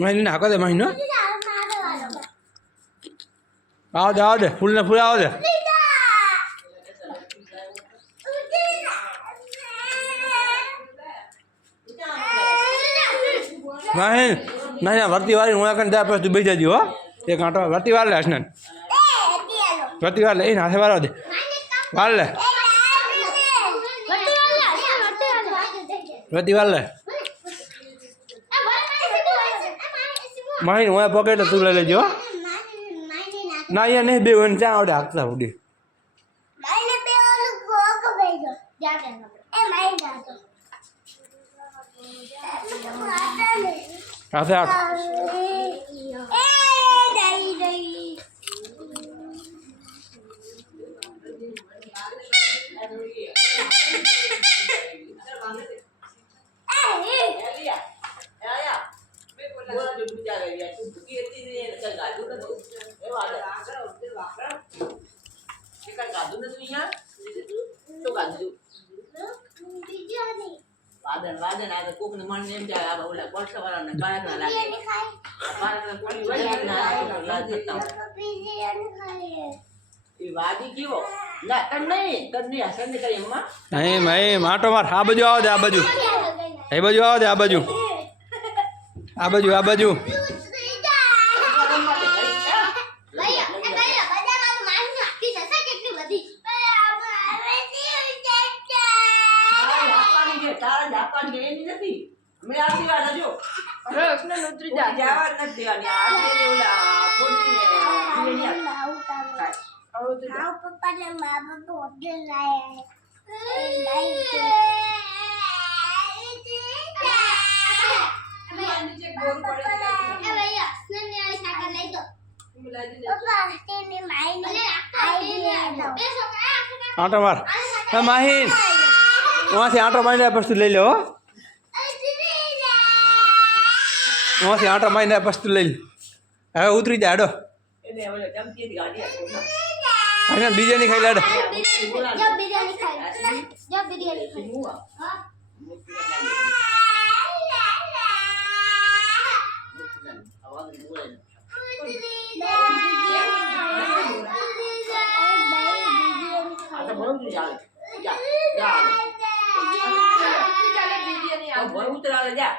મહિને હાકો દે મહિનો આવો દે ફૂલ ને ફૂલ આવો દે મહિન ના વર્તી વાળી હું કને દે પછી તું બેસી જજો હો એક આંટો વર્તી વાર લે હસન વર્તી વાર લે એ હાથે વાળો દે વાર લે વર્તી વાર લે મહિન હું પકડ તું લઈ લેજો ના અહીંયા નહીં બે હોય ત્યાં આવડે હાકતા ઉડી હાથે હાથ વાદન આ કોક ને મન એમ જાય આ ઓલા કોલસા વાળા ને કાયા ના લાગે મારા કોની વળી ના લાગ થતા એ વાદી કેવો ના તન નહીં હસન ને કરી અમ્મા નહીં ભાઈ માટો માર આ બાજુ આવો દે આ બાજુ એ બાજુ આવો દે આ બાજુ આ બાજુ આ બાજુ આંટો માર હા માહિન વहाँથી આંટો મારીને પછી લઈ લો વहाँથી આંટો મારીને પછી લઈ લે હવે ઉતરી જાય આડો બીજે નહીં ખાઈ લાડે ઉતરા જા